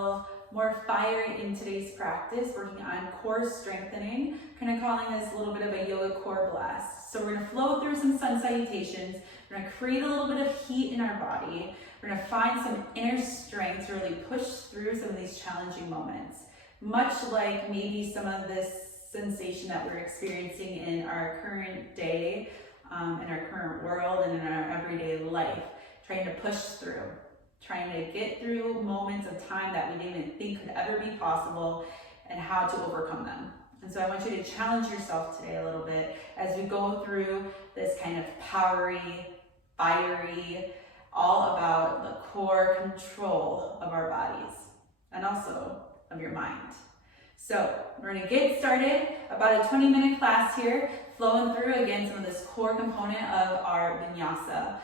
little more fire in today's practice, working on core strengthening, kind of calling this a little bit of a yoga core blast. So we're gonna flow through some sun salutations. We're gonna create a little bit of heat in our body. We're gonna find some inner strength to really push through some of these challenging moments. Much like maybe some of this sensation that we're experiencing in our current day, in our current world and in our everyday life, trying to push through, trying to get through moments of time that we didn't even think could ever be possible and how to overcome them. And so I want you to challenge yourself today a little bit as we go through this kind of powery, fiery, all about the core control of our bodies and also of your mind. So we're gonna get started, about a 20-minute class here, flowing through again some of this core component of our Vinyasa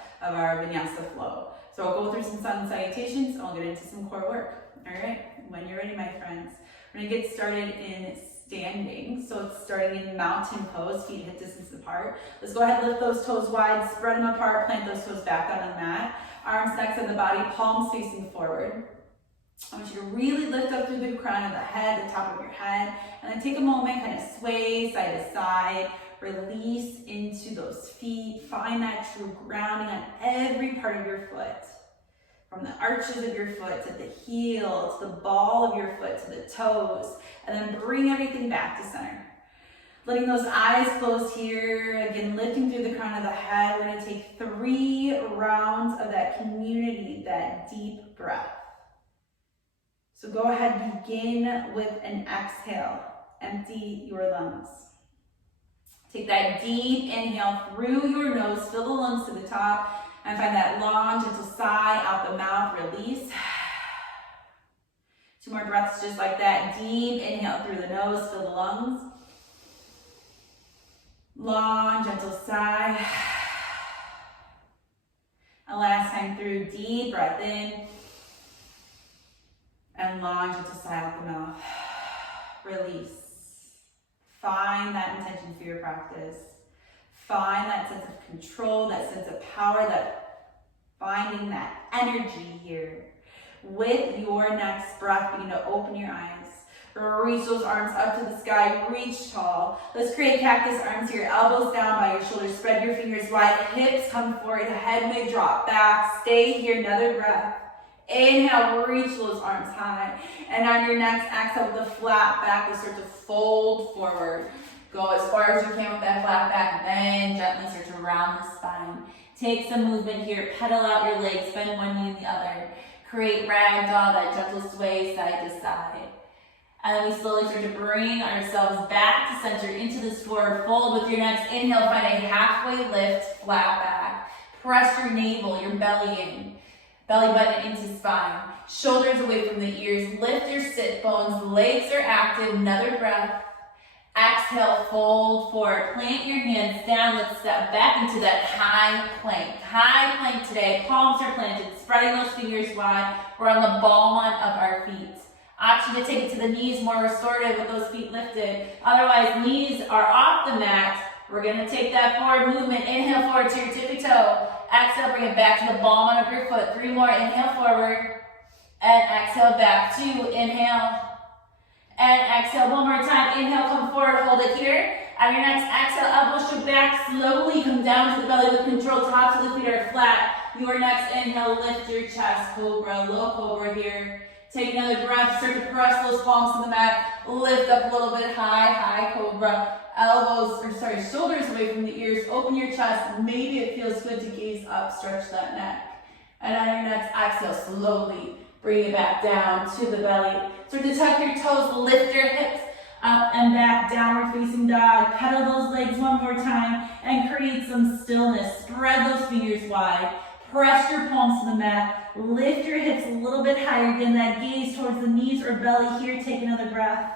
flow. So I'll go through some sun salutations and I'll get into some core work. All right, when you're ready, my friends. We're gonna get started in standing. So it's starting in mountain pose, feet hip distance apart. Let's go ahead and lift those toes wide, spread them apart, plant those toes back on the mat. Arms next to the body, palms facing forward. I want you to really lift up through the crown of the head, the top of your head, and then take a moment, kind of sway side to side, release into those feet, find that true grounding on every part of your foot. From the arches of your foot to the heel, to the ball of your foot, to the toes, and then bring everything back to center. Letting those eyes close here, again, lifting through the crown of the head. We're gonna take 3 rounds of that community, that deep breath. So go ahead, begin with an exhale. Empty your lungs. Take that deep inhale through your nose, fill the lungs to the top, and find that long, gentle sigh out the mouth, release. 2 more breaths just like that. Deep inhale through the nose, fill the lungs. Long, gentle sigh. And last time through, deep breath in. And long, gentle sigh out the mouth. Release. Find that intention for your practice. Find that sense of control, that sense of power, that finding that energy here. With your next breath, begin to open your eyes. Reach those arms up to the sky, reach tall. Let's create cactus arms here, elbows down by your shoulders, spread your fingers wide, hips come forward, head may drop back. Stay here, another breath. Inhale, reach those arms high. And on your next exhale with a flat back, we start to fold forward. Go as far as you can with that flat back, then gently start to round the spine. Take some movement here, pedal out your legs, bend one knee and the other. Create ragdoll, that gentle sway side to side. And then we slowly start to bring ourselves back to center into this forward fold. With your next inhale, find a halfway lift, flat back. Press your navel, your belly in. Belly button into spine. Shoulders away from the ears. Lift your sit bones. Legs are active. Another breath. Exhale, fold forward. Plant your hands down. Let's step back into that high plank. High plank today. Palms are planted. Spreading those fingers wide. We're on the ball one of our feet. Option to take it to the knees, more restorative with those feet lifted. Otherwise, knees are off the mat. We're going to take that forward movement. Inhale forward to your tippy toe. Exhale, bring it back to the ball one of your foot. 3 more. Inhale forward. And exhale back. 2. Inhale. And exhale. 1 more time. Inhale, come forward. Hold it here. On your next exhale, elbows shoot back. Slowly come down to the belly with control. Tops of the feet are flat. Your next inhale, lift your chest. Cobra. Low cobra here. Take another breath, start to press those palms to the mat, lift up a little bit high, high cobra, shoulders away from the ears, open your chest, maybe it feels good to gaze up, stretch that neck. And on your next exhale, slowly bring it back down to the belly. Start to tuck your toes, lift your hips up and back, downward facing dog, pedal those legs 1 more time and create some stillness. Spread those fingers wide. Press your palms to the mat, lift your hips a little bit higher, again that gaze towards the knees or belly here, take another breath.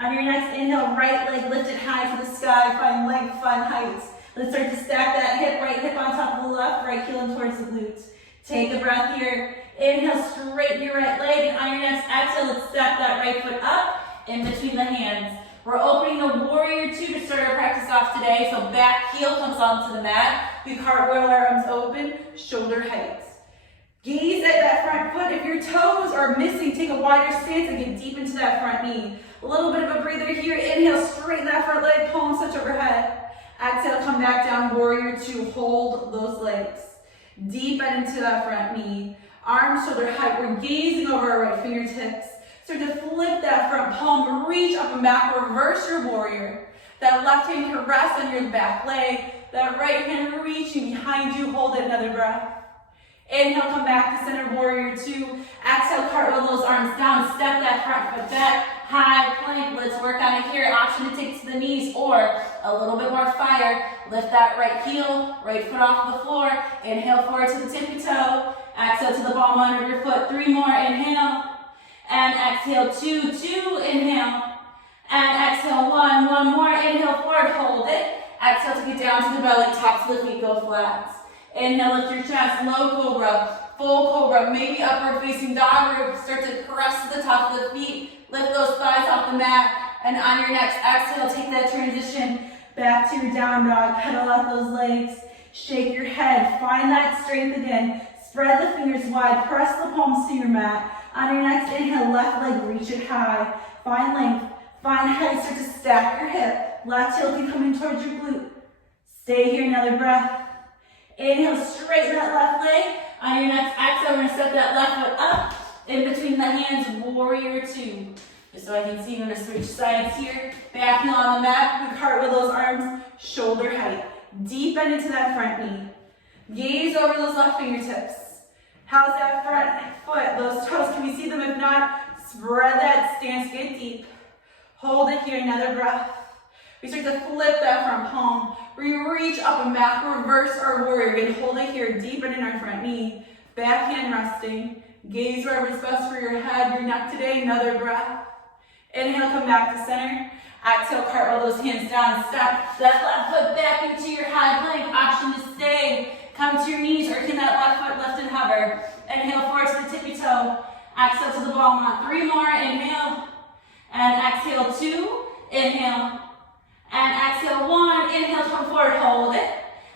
On your next inhale, right leg lifted high to the sky, find leg fun heights. Let's start to stack that hip, right hip on top of the left, right heel in towards the glutes. Take a breath here, inhale, straighten your right leg, and on your next exhale, let's step that right foot up in between the hands. We're opening a warrior 2 to start our practice off today. So back heel comes onto the mat. We cartwheel our arms open, shoulder heights. Gaze at that front foot. If your toes are missing, take a wider stance and get deep into that front knee. A little bit of a breather here. Inhale, straighten that front leg, palms touch overhead. Exhale, come back down, warrior two. Hold those legs. Deep and into that front knee. Arms shoulder height. We're gazing over our right fingertips. Start to flip that front palm, reach up and back, reverse your warrior. That left hand can rest on your back leg. That right hand reaching behind you. Hold it, another breath. Inhale, come back to center, warrior two. Exhale, cartwheel those arms down. Step that front foot back. High plank. Let's work on it here. Option to take to the knees or a little bit more fire. Lift that right heel, right foot off the floor. Inhale forward to the tippy toe. Exhale to the ball under your foot. 3 more. Inhale. And exhale, 2, 2. Inhale. And exhale, 1, 1 more. Inhale forward, hold it. Exhale to get down to the belly. Tops of the feet go flat. Inhale, lift your chest, low cobra, full cobra, maybe upward facing dog, or start to press to the top of the feet. Lift those thighs off the mat, and on your next exhale, take that transition back to your down dog. Pedal out those legs, shake your head, find that strength again. Spread the fingers wide, press the palms to your mat. On your next inhale, left leg, reach it high. Find length, find head, start to stack your hip. Left heel keep coming towards your glute. Stay here, another breath. Inhale, straighten that left leg. On your next exhale, we're gonna step that left foot up. In between the hands, warrior two. Just so I can see, I'm gonna switch sides here. Back heel on the mat, we cartwheel those arms, shoulder height. Deep bend into that front knee. Gaze over those left fingertips. How's that front foot? Those toes, can we see them? If not, spread that stance, get deep. Hold it here, another breath. We start to flip that front palm. We reach up and back, reverse our warrior. Again, hold it here, deepen in our front knee. Back hand resting. Gaze wherever's best for your head, your neck today. Another breath. Inhale, come back to center. Exhale, cartwheel those hands down. Step that left foot back into your high plank. Option to stay. Come to your knees, or can that left foot lift and hover. Inhale, forward to the tippy toe. Exhale to the ball mat. 3 more. Inhale. And exhale, 2. Inhale. And exhale, 1. Inhale, come forward, hold it.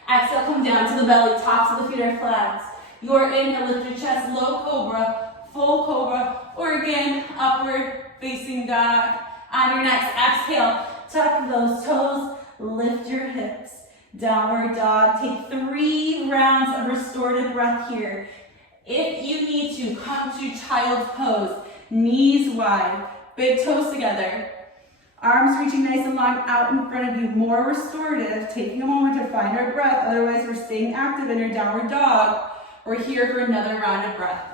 Exhale, come down to the belly, tops of the feet are flat. Your inhale, lift your chest, low cobra, full cobra, or again, upward facing dog. On your next exhale, tuck those toes, lift your hips. Downward dog. Take 3 rounds of restorative breath here. If you need to, come to child's pose. Knees wide, big toes together. Arms reaching nice and long out in front of you. More restorative. Taking a moment to find our breath. Otherwise, we're staying active in our downward dog. We're here for another round of breath.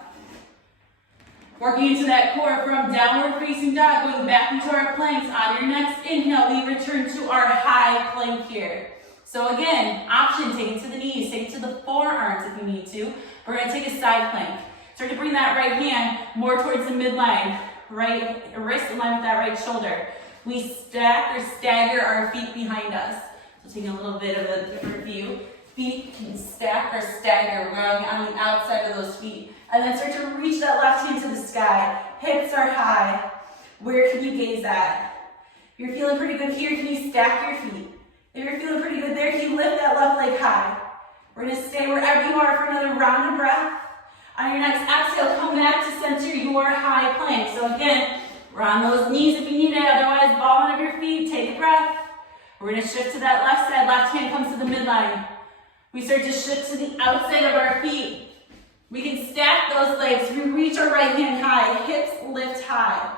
Working into that core from downward facing dog, going back into our planks. On your next inhale, we return to our high plank here. So again, option, take it to the knees, take it to the forearms if you need to. We're gonna take a side plank. Start to bring that right hand more towards the midline. Right wrist in line with that right shoulder. We stack or stagger our feet behind us. So taking a little bit of a different view. Feet can stack or stagger. We're going on the outside of those feet. And then start to reach that left hand to the sky. Hips are high. Where can you gaze at? If you're feeling pretty good here, can you stack your feet? If you're feeling pretty good there, can you lift that left leg high? We're gonna stay wherever you are for another round of breath. On your next exhale, come back to center your high plank. So again, we're on those knees if you need it, otherwise ball under your feet, take a breath. We're gonna shift to that left side, left hand comes to the midline. We start to shift to the outside of our feet. We can stack those legs, we reach our right hand high, hips lift high.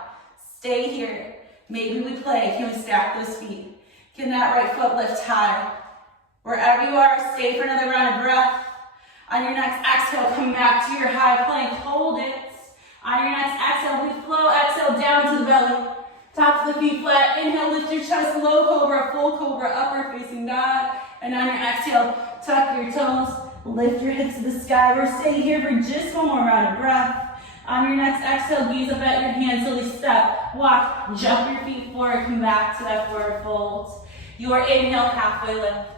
Stay here. Maybe we play, can we stack those feet? Can that right foot lift high? Wherever you are, stay for another round of breath. On your next exhale, come back to your high plank, hold it. On your next exhale, we flow, exhale down to the belly. Top of the feet flat, inhale, lift your chest, low cobra, full cobra, upward facing dog. And on your exhale, tuck your toes, lift your hips to the sky. We're staying here for just one more round of breath. On your next exhale, gaze up at your hands, slowly step, walk, jump your feet forward, come back to that forward fold. Your inhale, halfway lift.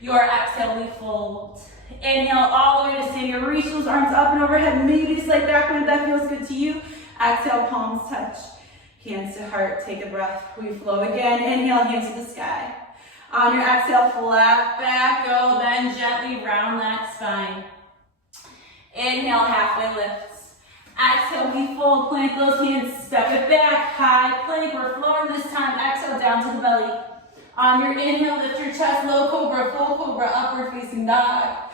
Your exhale, we fold. Inhale all the way to standing. Reach those arms up and overhead. Maybe slight back bend if that feels good to you. Exhale, palms touch. Hands to heart. Take a breath. We flow again. Inhale, hands to the sky. On your exhale, flat back. Go. Then gently round that spine. Inhale, halfway lifts. Exhale, we full plank those hands, step it back, high plank. We're flowing this time. Exhale, down to the belly. On your inhale, lift your chest, low cobra, full cobra, upward facing dog.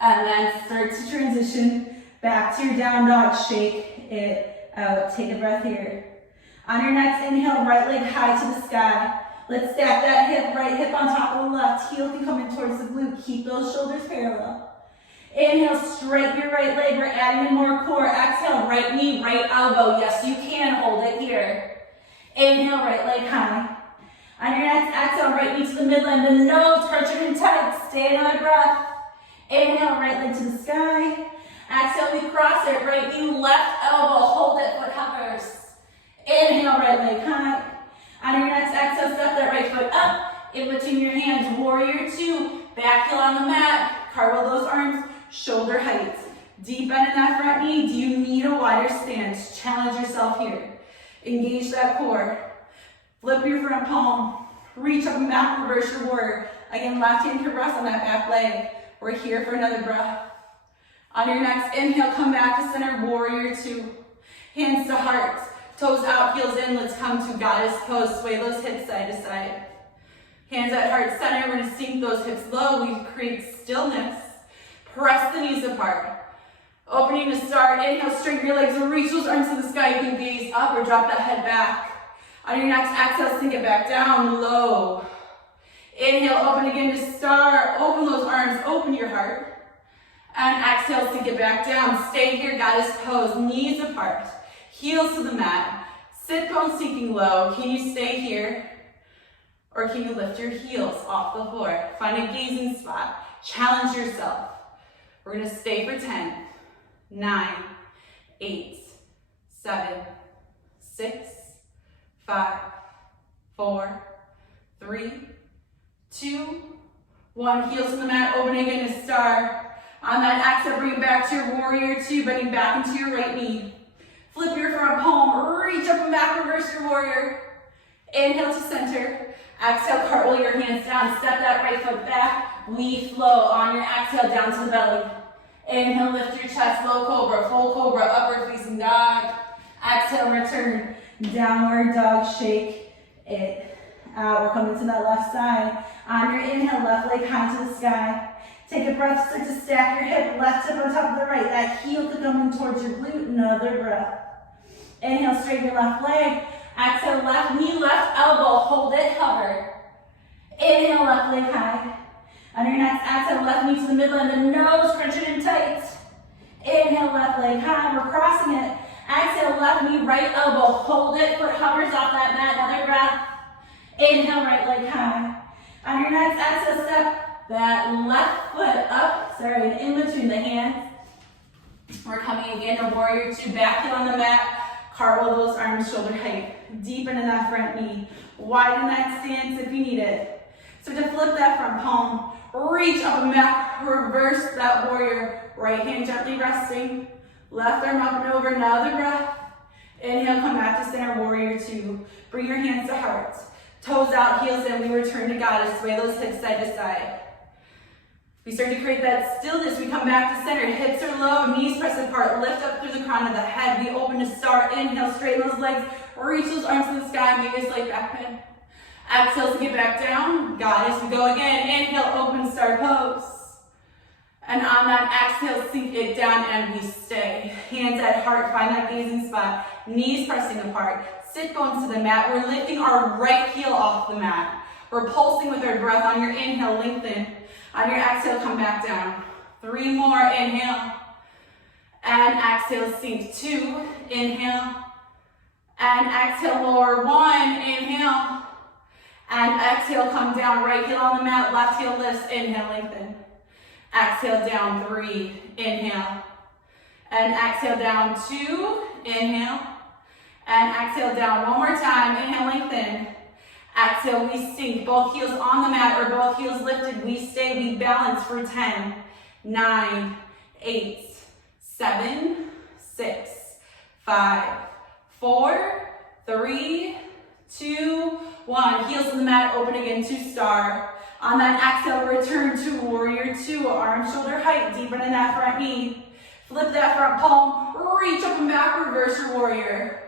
And then start to transition back to your down dog. Shake it out. Take a breath here. On your next inhale, right leg high to the sky. Let's stack that hip, right hip on top of the left. Heel can come in towards the glute. Keep those shoulders parallel. Inhale, straighten your right leg. We're adding in more core. Exhale, right knee, right elbow. Yes, you can. Hold it here. Inhale, right leg high. On your next exhale, right knee to the midline. The nose, crunch it in tight. Stay another breath. Inhale, right leg to the sky. Exhale, we cross it. Right knee, left elbow. Hold it, foot hovers. Inhale, right leg high. On your next exhale, step that right foot up. In between your hands, warrior two. Back heel on the mat. Cartwheel those arms, shoulder height. Deep bend in that front knee. Do you need a wider stance? Challenge yourself here. Engage that core. Flip your front palm. Reach up and back, reverse your warrior. Again, left hand can rest on that back leg. We're here for another breath. On your next inhale, come back to center, warrior two. Hands to heart, toes out, heels in. Let's come to goddess pose. Sway those hips side to side. Hands at heart center. We're going to sink those hips low. We create stillness. Press the knees apart. Opening to start. Inhale, straighten your legs and reach those arms to the sky. You can gaze up or drop that head back. On your next exhale, sink it back down, low. Inhale, open again to start. Open those arms, open your heart. And exhale, sink it back down. Stay here, goddess pose, knees apart. Heels to the mat. Sit bone sinking low. Can you stay here? Or can you lift your heels off the floor? Find a gazing spot. Challenge yourself. We're going to stay for 10, 9, 8, 7, 6, 5, 4, 3, 2, 1. Heels to the mat, open again to start. On that exhale, bring it back to your warrior two, bending back into your right knee. Flip your front palm, reach up and back, reverse your warrior. Inhale to center. Exhale, cartwheel your hands down, step that right foot back. We flow on your exhale down to the belly. Inhale, lift your chest, low cobra, full cobra, upward facing dog. Exhale, return, downward dog, shake it out. We're coming to that left side. On your inhale, left leg high to the sky. Take a breath, start to stack your hip, left hip on top of the right. That heel could come in towards your glute, another breath. Inhale, straighten your left leg. Exhale, left knee, left elbow, hold it, hover. Inhale, left leg high. On your next exhale, left knee to the midline, the nose, crunch it in tight. Inhale, left leg high, we're crossing it. Exhale, left knee, right elbow, hold it, foot hovers off that mat, another breath. Inhale, right leg high. On your next exhale, step that left foot up, in between the hands. We're coming again to warrior two, back heel on the mat. Cartwheel those arms, shoulder height. Deepen in that front knee. Widen that stance if you need it. So to flip that front palm, reach up and back, reverse that warrior. Right hand gently resting. Left arm up and over, another breath. Inhale, come back to center, warrior two. Bring your hands to heart. Toes out, heels in. We return to goddess. Sway those hips side to side. We start to create that stillness. We come back to center. Hips are low, knees press apart. Lift up through the crown of the head. We open to start. Inhale, straighten those legs. Reach those arms to the sky. Make a slight back bend. Exhale to get back down. Goddess, we go again. Inhale, open, start pose. And on that exhale, sink it down and we stay. Hands at heart, find that gazing spot. Knees pressing apart. Sit bones to the mat. We're lifting our right heel off the mat. We're pulsing with our breath. On your inhale, lengthen. On your exhale, come back down. 3 more, inhale. And exhale, sink 2, inhale. And exhale, lower 1, inhale. And exhale, come down, right heel on the mat, left heel lifts, inhale, lengthen. Exhale, down 3, inhale. And exhale, down 2, inhale. And exhale, down 1 more time, inhale, lengthen. Exhale, we sink, both heels on the mat or both heels lifted. We stay, we balance for 10, 9, 8, 7, 6, 5, 4, 3, 2, 1. Heels on the mat, open again to star. On that exhale, return to warrior two, arm shoulder height, deepen in that front knee. Flip that front palm, reach up and back, reverse your warrior.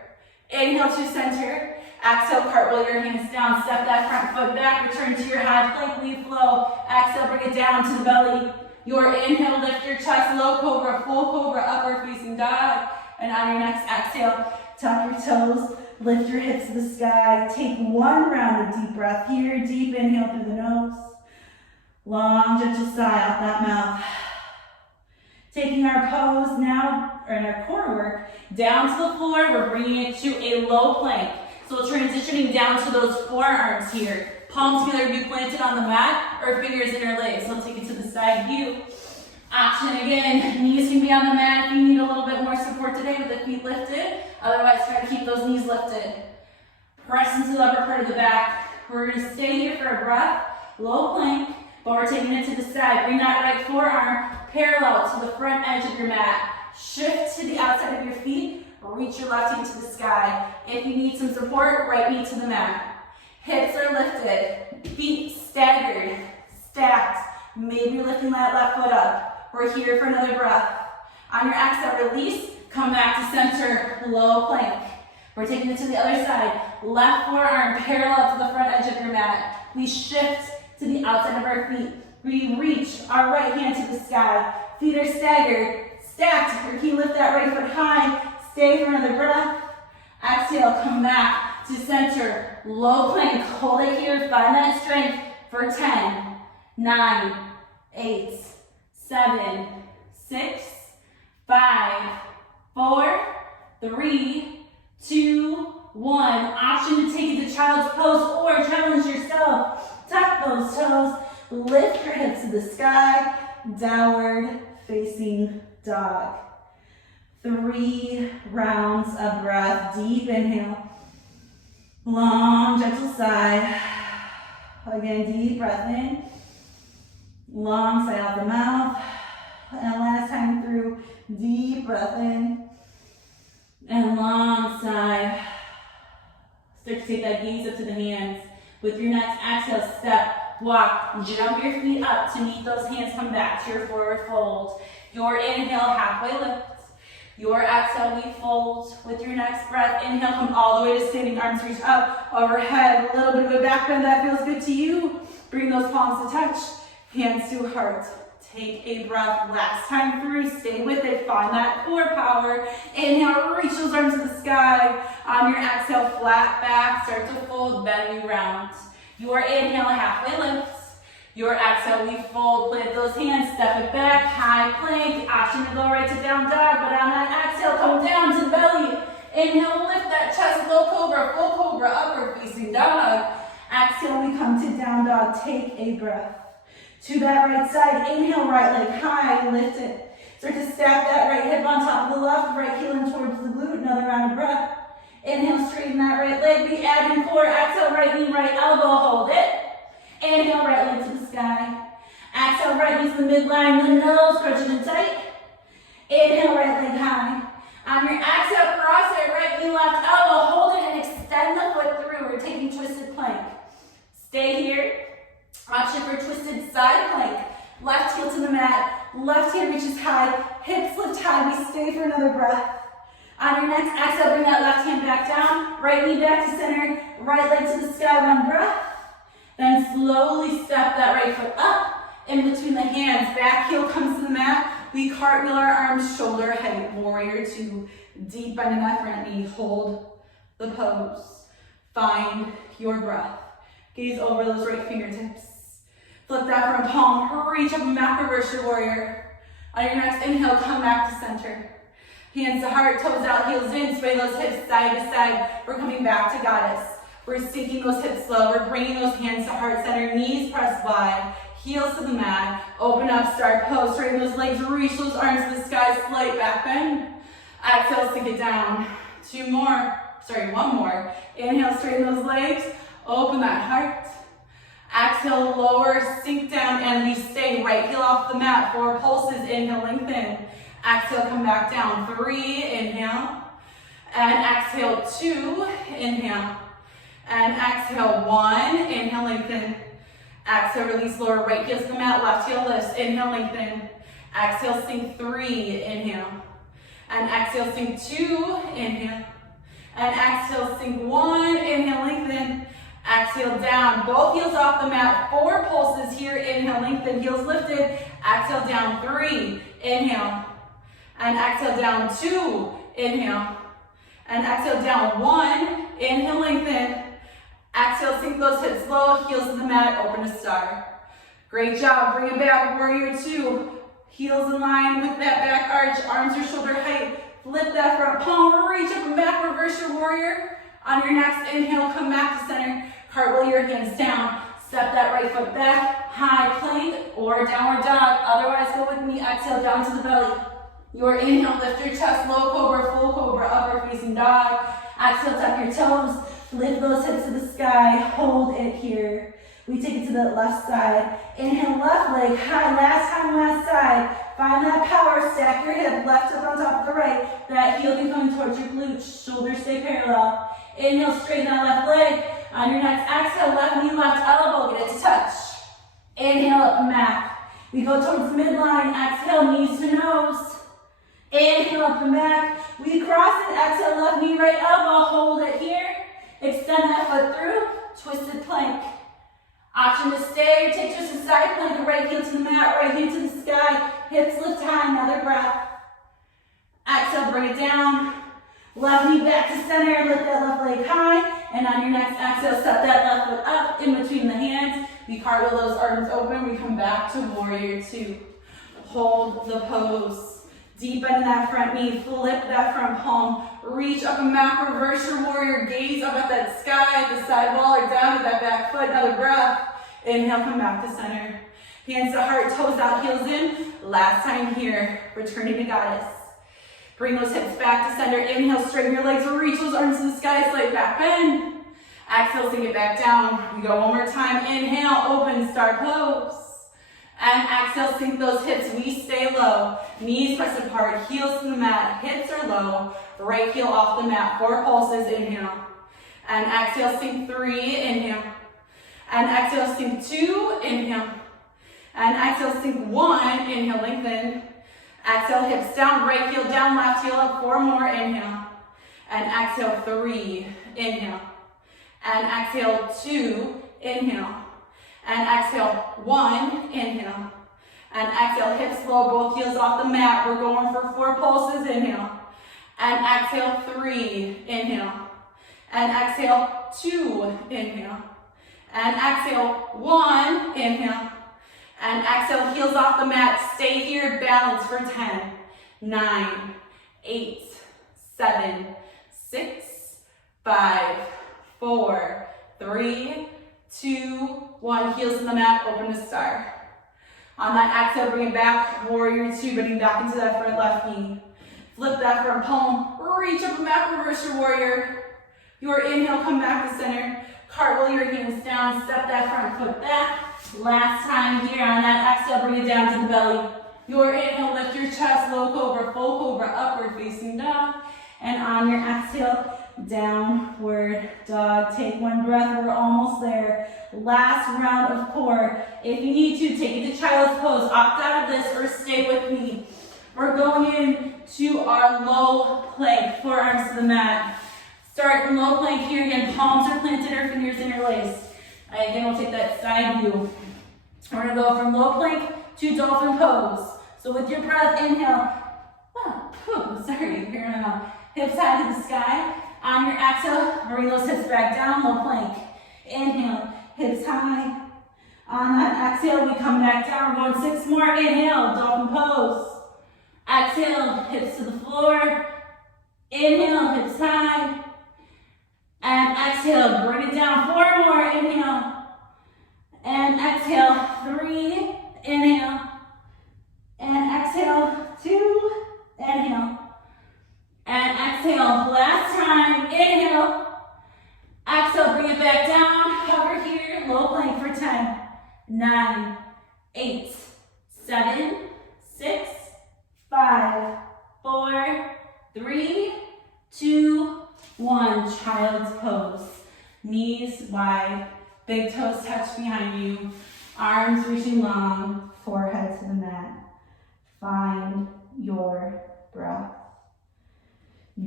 Inhale to center. Exhale, cartwheel your hands down. Step that front foot back, return to your high plank, leaf flow. Exhale, bring it down to the belly. Your inhale, lift your chest, low cobra, full cobra, upward facing dog. And on your next exhale, tuck your toes, lift your hips to the sky. Take one round of deep breath here. Deep inhale through the nose. Long, gentle sigh out that mouth. Taking our pose now, or in our core work, down to the floor. We're bringing it to a low plank. So transitioning down to those forearms here. Palms can either be planted on the mat or fingers interlaced. So take it to the side view. Option again, knees can be on the mat if you need a little bit more support today with the feet lifted. Otherwise, try to keep those knees lifted. Press into the upper part of the back. We're going to stay here for a breath. Low plank, but we're taking it to the side. Bring that right forearm parallel to the front edge of your mat. Shift to the outside of your feet. Reach your left hand to the sky. If you need some support, right knee to the mat. Hips are lifted. Feet staggered, stacked. Maybe you're lifting that left foot up. We're here for another breath. On your exhale, release. Come back to center, low plank. We're taking it to the other side. Left forearm parallel to the front edge of your mat. We shift to the outside of our feet. We reach our right hand to the sky. Feet are staggered, stacked. Or can you lift that right foot high? Stay for another breath. Exhale, come back to center. Low plank. Hold it here. Find that strength for 10, 9, 8, 7, 6, 5, 4, 3, 2, 1. Option to take it to child's pose or challenge yourself. Tuck those toes. Lift your hips to the sky. Downward facing dog. 3 rounds of breath. Deep inhale. Long, gentle sigh. Again, deep breath in. Long sigh out the mouth. And last time through, deep breath in. And long sigh. Start to take that gaze up to the hands. With your next exhale, step, walk, jump your feet up to meet those hands. Come back to your forward fold. Your inhale, halfway lift. Your exhale, we fold. With your next breath, inhale, come all the way to standing, arms reach up, overhead, a little bit of a back bend that feels good to you. Bring those palms to touch, hands to heart. Take a breath, last time through, stay with it, find that core power. Inhale, reach those arms to the sky. On your exhale, flat back, start to fold, belly round. Your inhale, halfway lift. Your exhale, we fold, plant those hands, step it back, high plank. Option to go right to down dog, but on that exhale, come down to the belly. Inhale, lift that chest, low cobra, full cobra, upward facing dog. Exhale, we come to down dog, take a breath. To that right side, inhale, right leg high, lift it. Start to stack that right hip on top of the left, right heel in towards the glute, another round of breath. Inhale, straighten that right leg, we add in core, exhale, right knee, right elbow, hold it. Inhale, right leg to the sky. Exhale, right knee to the midline, the nose, crunch it in tight. Inhale, right leg high. On your exhale, cross it, right knee, left elbow, hold it and extend the foot through. We're taking twisted plank. Stay here. Option for twisted side plank. Left heel to the mat. Left hand reaches high. Hips lift high. We stay for another breath. On your next exhale, bring that left hand back down. Right knee back to center. Right leg to the sky. One breath. Then slowly step that right foot up in between the hands. Back heel comes to the mat. We cartwheel our arms shoulder height. Warrior two. Deep bend in that front knee. Hold the pose. Find your breath. Gaze over those right fingertips. Flip that front palm. Reach up and back. Reverse your warrior. On your next inhale, come back to center. Hands to heart, toes out, heels in. Sway those hips side to side. We're coming back to goddess. We're sinking those hips slow. We're bringing those hands to heart center. Knees pressed wide. Heels to the mat. Open up, start pose. Straighten those legs. Reach those arms to the sky. Slight back bend. Exhale, sink it down. One more. Inhale, straighten those legs. Open that heart. Exhale, lower, sink down, and we stay. Right heel off the mat. 4 pulses. Inhale, lengthen. Exhale, come back down. 3, inhale. And exhale, 2, inhale. And exhale, 1, inhale, lengthen. Exhale, release, lower right heel to the mat, left heel lifts. Inhale, lengthen. Exhale, sink 3, inhale. And exhale, sink 2, inhale. And exhale, sink 1, inhale, lengthen. Exhale, down, both heels off the mat, 4 pulses here, inhale, lengthen, heels lifted. Exhale, down 3, inhale. And exhale, down 2, inhale. And exhale, down 1, inhale, lengthen. Exhale, sink those hips low, heels to the mat, open to star. Great job, bring it back, warrior 2. Heels in line with that back arch, arms or shoulder height. Flip that front palm, reach up and back, reverse your warrior. On your next inhale, come back to center. Cartwheel your hands down. Step that right foot back, high plank or downward dog. Otherwise, go with me, exhale down to the belly. Your inhale, lift your chest, low cobra, full cobra, upward facing dog. Exhale, tuck your toes, lift those hips to the sky, hold it here. We take it to the left side. Inhale, left leg high, last time, last side. Find that power, stack your hip, left up on top of the right. That heel can come towards your glutes, shoulders stay parallel. Inhale, straighten that left leg. On your next exhale, left knee, left elbow, get it to touch. Inhale, up and back. We go towards midline, exhale, knees to nose. Inhale, up and back. We cross it, exhale, left knee, right elbow, hold it here. Extend that foot through, twisted plank. Option to stay, take just a side plank, right heel to the mat, right heel to the sky. Hips lift high, another breath. Exhale, bring it down. Left knee back to center, lift that left leg high. And on your next exhale, step that left foot up in between the hands. We cartwheel those arms open, we come back to warrior 2. Hold the pose. Deep into that front knee, flip that front palm. Reach up and back, reverse your warrior. Gaze up at that sky, at the sidewall, or down at that back foot. Another breath. Inhale, come back to center. Hands to heart, toes out, heels in. Last time here, returning to goddess. Bring those hips back to center. Inhale, straighten your legs, reach those arms to the sky, slight back bend. Exhale, sink it back down. We go one more time. Inhale, open, star pose. And exhale, sink those hips. We stay low. Knees press apart, heels to the mat, hips are low. Right heel off the mat, 4 pulses, inhale. And exhale, sink 3, inhale. And exhale, sink 2, inhale. And exhale, sink 1, inhale, lengthen. Exhale, hips down, right heel down, left heel up, 4 more, inhale. And exhale, 3, inhale. And exhale, 2, inhale. And exhale, 1, inhale. And exhale, hips low, both heels off the mat. We're going for 4 pulses, inhale. And exhale, 3, inhale. And exhale, 2, inhale. And exhale, 1, inhale. And exhale, heels off the mat. Stay here, balance for 10, 9, 8, 7, 6, 5, 4, 3, 2, 1. Heels in the mat, open to star. On that exhale, bring it back, warrior 2, bringing back into that front left knee. Flip that front palm, reach up and back, reverse your warrior. Your inhale, come back to center. Cartwheel your hands down, step that front foot back. Last time here on that exhale, bring it down to the belly. Your inhale, lift your chest, low cobra, full cobra, upward facing dog. And on your exhale, downward dog. Take 1 breath, we're almost there. Last round of core. If you need to, take it to child's pose. Opt out of this or stay with me. We're going in to our low plank, forearms to the mat. Start in low plank here again, palms are planted or fingers interlaced. Again, we'll take that side view. We're gonna go from low plank to dolphin pose. So with your breath, inhale. Hips high to the sky. On your exhale, bring those hips back down, low plank. Inhale, hips high. On that exhale, we come back down. We're going 6 more. Inhale, dolphin pose. Exhale, hips to the floor. Inhale, hips high. And exhale, bring it down. 4 more. Inhale. And exhale, 3. Inhale. And exhale, 2. Inhale. And exhale, last time. Inhale. Exhale, bring it back down. Hover here, low plank for 10, 9, 8, 7, 6, 5, 4, 3, 2, 1. Child's pose. Knees wide, big toes touch behind you, arms reaching long, forehead to the mat. Find your breath.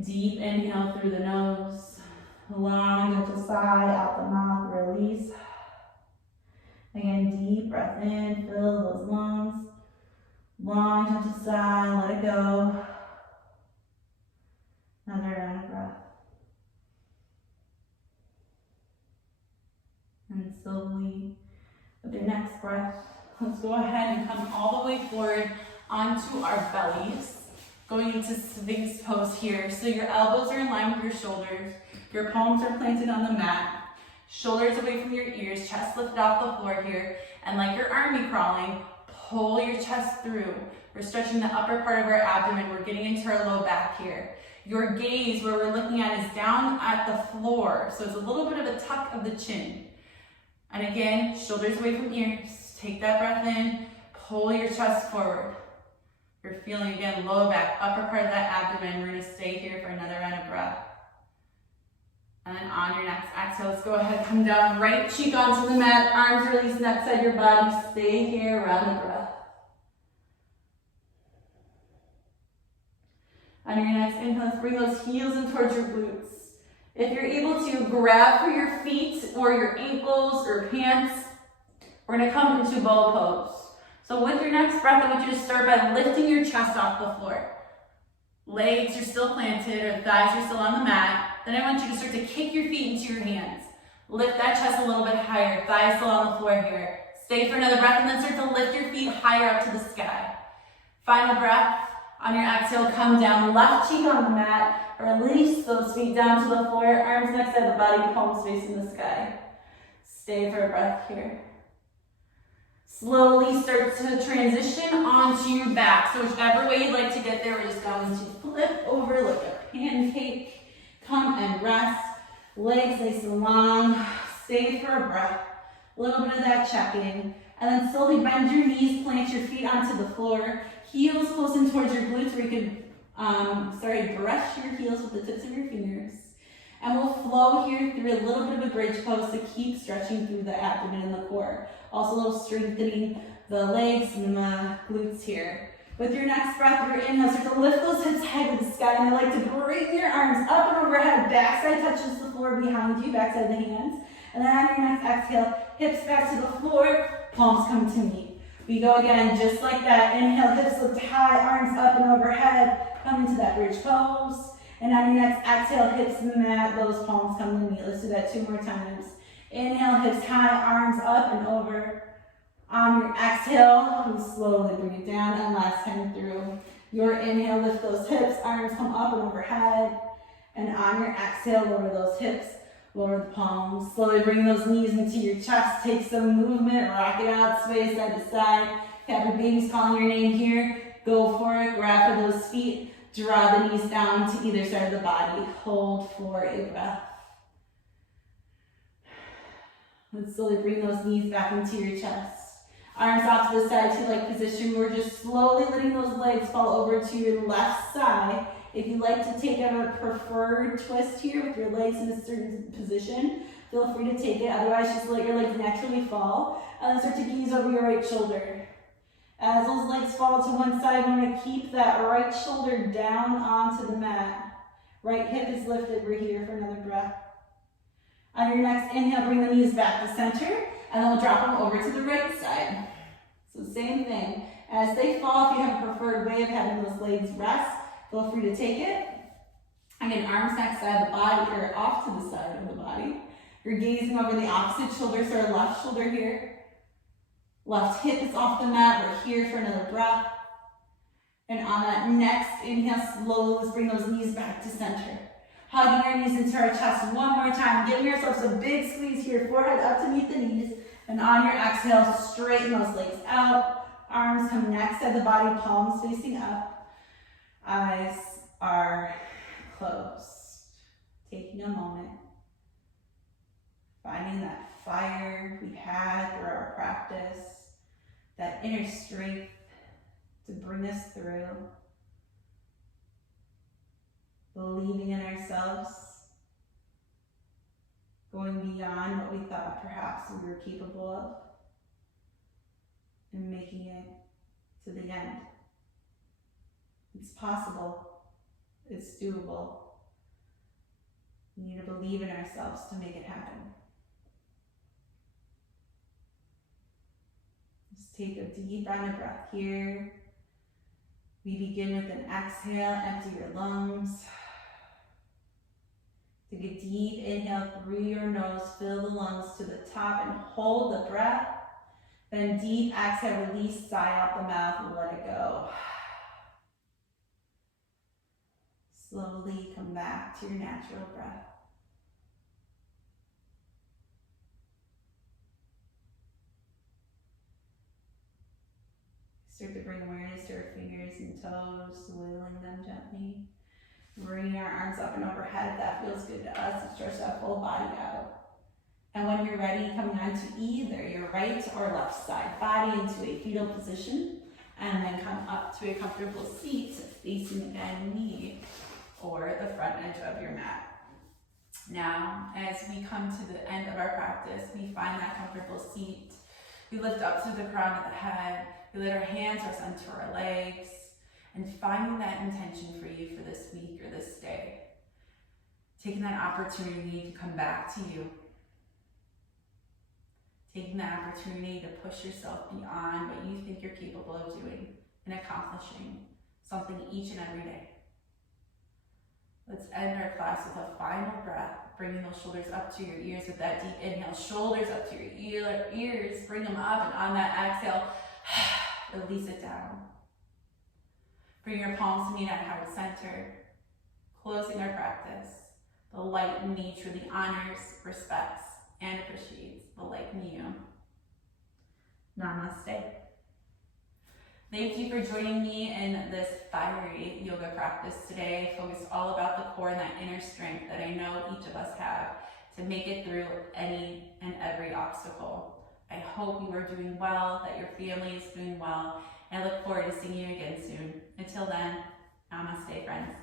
Deep inhale through the nose. Long, gentle sigh out the mouth, release. Again, deep breath in, fill those lungs. Long, gentle sigh, let it go. Another round of breath. And slowly, with your next breath, let's go ahead and come all the way forward onto our bellies. Going into Sphinx pose here. So your elbows are in line with your shoulders. Your palms are planted on the mat. Shoulders away from your ears, chest lifted off the floor here. And like your army crawling, pull your chest through. We're stretching the upper part of our abdomen. We're getting into our low back here. Your gaze, where we're looking at, is down at the floor. So it's a little bit of a tuck of the chin. And again, shoulders away from ears. Take that breath in, pull your chest forward. You're feeling, again, low back, upper part of that abdomen. We're gonna stay here for another round of breath. And then on your next exhale, let's go ahead, come down, right cheek onto the mat, arms release next side of your body. Stay here, round of breath. On your next inhale, let's bring those heels in towards your glutes. If you're able to, grab for your feet or your ankles or pants. We're gonna come into bow pose. So with your next breath, I want you to start by lifting your chest off the floor. Legs are still planted or thighs are still on the mat. Then I want you to start to kick your feet into your hands. Lift that chest a little bit higher, thighs still on the floor here. Stay for another breath and then start to lift your feet higher up to the sky. Final breath. On your exhale, come down, left cheek on the mat. Release those feet down to the floor, arms next to the body, palms facing the sky. Stay for a breath here. Slowly start to transition onto your back. So whichever way you'd like to get there, we're just going to flip over like a pancake. Come and rest. Legs nice and long. Stay for a breath. A little bit of that check-in. And then slowly bend your knees, plant your feet onto the floor. Heels close in towards your glutes, where you could brush your heels with the tips of your fingers. And we'll flow here through a little bit of a bridge pose to keep stretching through the abdomen and the core. Also a little strengthening the legs and the glutes here. With your next breath, your inhale, start to lift those hips high to the sky. And I like to bring your arms up and overhead. Backside touches the floor behind you, backside of the hands. And then on your next exhale, hips back to the floor, palms come to meet. We go again, just like that. Inhale, hips lift high, arms up and overhead. Come into that bridge pose. And on your next exhale, hips in the mat, those palms come to meet. Let's do that 2 more times. Inhale, hips high, arms up and over. On your exhale, we slowly bring it down. And last time through. Your inhale, lift those hips, arms come up and overhead. And on your exhale, lower those hips, lower the palms. Slowly bring those knees into your chest. Take some movement, rock it out, sway side to side. If you have your babies calling your name here, go for it. Grab for those feet. Draw the knees down to either side of the body. Hold for a breath. Let's slowly bring those knees back into your chest. Arms off to the side, T-like position. We're just slowly letting those legs fall over to your left side. If you like to take a preferred twist here with your legs in a certain position, feel free to take it. Otherwise, just let your legs naturally fall. And then start to gaze over your right shoulder. As those legs fall to one side, we're going to keep that right shoulder down onto the mat. Right hip is lifted. We're here for another breath. On your next inhale, bring the knees back to center, and then we'll drop them over to the right side. So same thing. As they fall, if you have a preferred way of having those legs rest, feel free to take it. Again, arms next side of the body, or off to the side of the body. You're gazing over the opposite shoulder, so our left shoulder here. Left hip is off the mat. We're here for another breath. And on that next inhale, slowly let's bring those knees back to center. Hugging our knees into our chest one more time. Giving yourselves a big squeeze here. Forehead up to meet the knees. And on your exhale, straighten those legs out. Arms come next to the body, palms facing up. Eyes are closed. Taking a moment. Finding that fire we had through our practice. That inner strength to bring us through. Believing in ourselves. Going beyond what we thought perhaps we were capable of. And making it to the end. It's possible. It's doable. We need to believe in ourselves to make it happen. Just take a deep round of breath here. We begin with an exhale, empty your lungs. Take a deep inhale through your nose, fill the lungs to the top and hold the breath. Then deep exhale, release, sigh out the mouth and let it go. Slowly come back to your natural breath. Start to bring awareness to our fingers and toes, wiggling them gently. Bringing our arms up and overhead if that feels good to us, to stretch that full body out. And when you're ready, coming onto either your right or left side body into a fetal position, and then come up to a comfortable seat facing again me or the front edge of your mat. Now, as we come to the end of our practice, we find that comfortable seat. We lift up to the crown of the head. We let our hands rest onto our legs, and finding that intention for you for this week or this day. Taking that opportunity to come back to you. Taking that opportunity to push yourself beyond what you think you're capable of doing and accomplishing something each and every day. Let's end our class with a final breath, bringing those shoulders up to your ears with that deep inhale. Shoulders up to your ears, bring them up, and on that exhale, release it down. Bring your palms to meet at heart center. Closing our practice. The light in me truly honors, respects, and appreciates the light in you. Namaste. Thank you for joining me in this fiery yoga practice today, focused all about the core and that inner strength that I know each of us have to make it through any and every obstacle. I hope you are doing well, that your family is doing well, and I look forward to seeing you again soon. Until then, namaste, friends.